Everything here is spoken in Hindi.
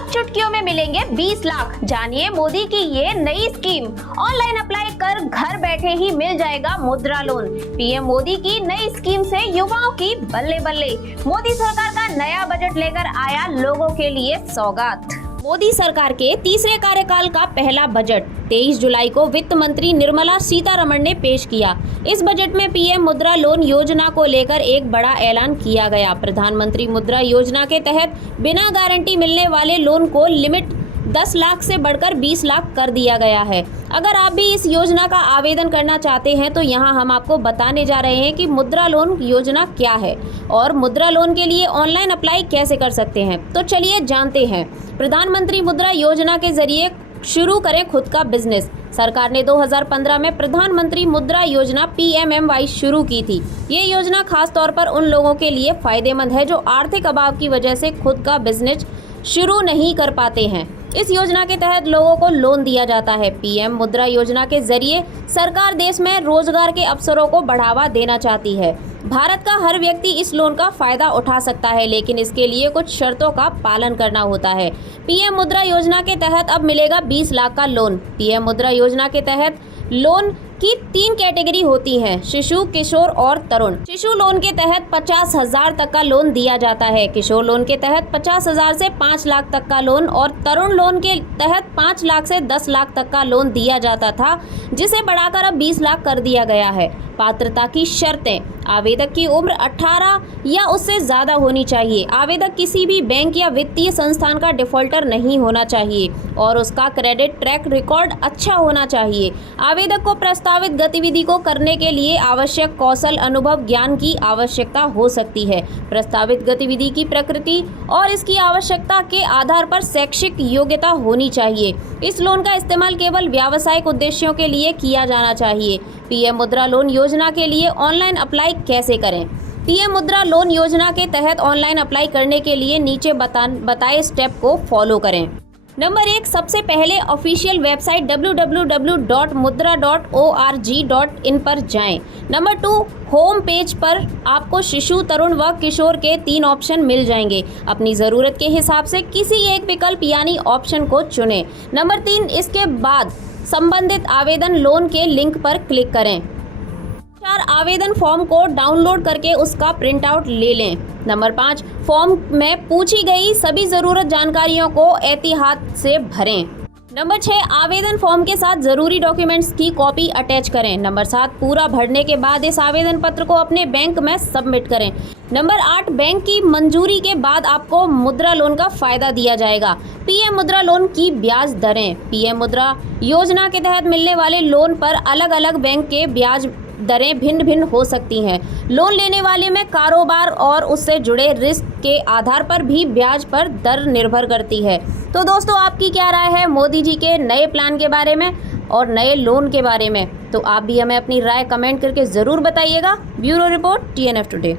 अब चुटकियों में मिलेंगे 20 लाख। जानिए मोदी की ये नई स्कीम। ऑनलाइन अप्लाई कर घर बैठे ही मिल जाएगा मुद्रा लोन। पीएम मोदी की नई स्कीम से युवाओं की बल्ले बल्ले। मोदी सरकार का नया बजट लेकर आया लोगों के लिए सौगात। मोदी सरकार के तीसरे कार्यकाल का पहला बजट 23 जुलाई को वित्त मंत्री निर्मला सीतारमण ने पेश किया। इस बजट में पीएम मुद्रा लोन योजना को लेकर एक बड़ा ऐलान किया गया। प्रधानमंत्री मुद्रा योजना के तहत बिना गारंटी मिलने वाले लोन को लिमिट 10 लाख से बढ़कर 20 लाख कर दिया गया है। अगर आप भी इस योजना का आवेदन करना चाहते हैं तो यहाँ हम आपको बताने जा रहे हैं कि मुद्रा लोन योजना क्या है और मुद्रा लोन के लिए ऑनलाइन अप्लाई कैसे कर सकते हैं। तो चलिए जानते हैं। प्रधानमंत्री मुद्रा योजना के जरिए शुरू करें खुद का बिजनेस। सरकार ने 2015 में प्रधानमंत्री मुद्रा योजना PMMY शुरू की थी। ये योजना खास तौर पर उन लोगों के लिए फायदेमंद है जो आर्थिक अभाव की वजह से खुद का बिजनेस शुरू नहीं कर पाते हैं। इस योजना के तहत लोगों को लोन दिया जाता है। पीएम मुद्रा योजना के जरिए सरकार देश में रोजगार के अवसरों को बढ़ावा देना चाहती है। भारत का हर व्यक्ति इस लोन का फायदा उठा सकता है, लेकिन इसके लिए कुछ शर्तों का पालन करना होता है। पीएम मुद्रा योजना के तहत अब मिलेगा 20 लाख का लोन। पीएम मुद्रा योजना के तहत लोन की 3 कैटेगरी होती हैं: शिशु, किशोर और तरुण। शिशु लोन के तहत 50,000 तक का लोन दिया जाता है। किशोर लोन के तहत 50,000 से 5 लाख तक का लोन और तरुण लोन के तहत 5 लाख से 10 लाख तक का लोन दिया जाता था, जिसे बढ़ाकर अब 20 लाख कर दिया गया है। पात्रता की शर्तें: आवेदक की उम्र 18 या उससे ज़्यादा होनी चाहिए। आवेदक किसी भी बैंक या वित्तीय संस्थान का डिफॉल्टर नहीं होना चाहिए और उसका क्रेडिट ट्रैक रिकॉर्ड अच्छा होना चाहिए। आवेदक को प्रस्तावित गतिविधि को करने के लिए आवश्यक कौशल, अनुभव, ज्ञान की आवश्यकता हो सकती है। प्रस्तावित गतिविधि की प्रकृति और इसकी आवश्यकता के आधार पर शैक्षिक योग्यता होनी चाहिए। इस लोन का इस्तेमाल केवल व्यावसायिक उद्देश्यों के लिए किया जाना चाहिए। पीएम मुद्रा लोन योजना के लिए ऑनलाइन अप्लाई कैसे करें? पीएम मुद्रा लोन योजना के तहत ऑनलाइन अप्लाई करने के लिए नीचे बताए स्टेप को फॉलो करें। नंबर 1, सबसे पहले ऑफिशियल वेबसाइट www.mudra.org.in पर जाएं। नंबर 2, होम पेज पर आपको शिशु, तरुण व किशोर के 3 ऑप्शन मिल जाएंगे। अपनी ज़रूरत के हिसाब से किसी एक विकल्प यानी ऑप्शन को चुनें। नंबर 3, इसके बाद संबंधित आवेदन लोन के लिंक पर क्लिक करें। 4, आवेदन फॉर्म को डाउनलोड करके उसका प्रिंट आउट ले लें। नंबर 5, फॉर्म में पूछी गई सभी ज़रूरत जानकारियों को एहतियात से भरें। नंबर 6, आवेदन फॉर्म के साथ ज़रूरी डॉक्यूमेंट्स की कॉपी अटैच करें। नंबर 7, पूरा भरने के बाद इस आवेदन पत्र को अपने बैंक में सबमिट करें। नंबर 8, बैंक की मंजूरी के बाद आपको मुद्रा लोन का फ़ायदा दिया जाएगा। पीएम मुद्रा लोन की ब्याज दरें: पीएम मुद्रा योजना के तहत मिलने वाले लोन पर अलग अलग बैंक के ब्याज दरें भिन्न भिन्न हो सकती हैं। लोन लेने वाले में कारोबार और उससे जुड़े रिस्क के आधार पर भी ब्याज पर दर निर्भर करती है। तो दोस्तों, आपकी क्या राय है मोदी जी के नए प्लान के बारे में और नए लोन के बारे में? तो आप भी हमें अपनी राय कमेंट करके ज़रूर बताइएगा। Bureau report, TNF today.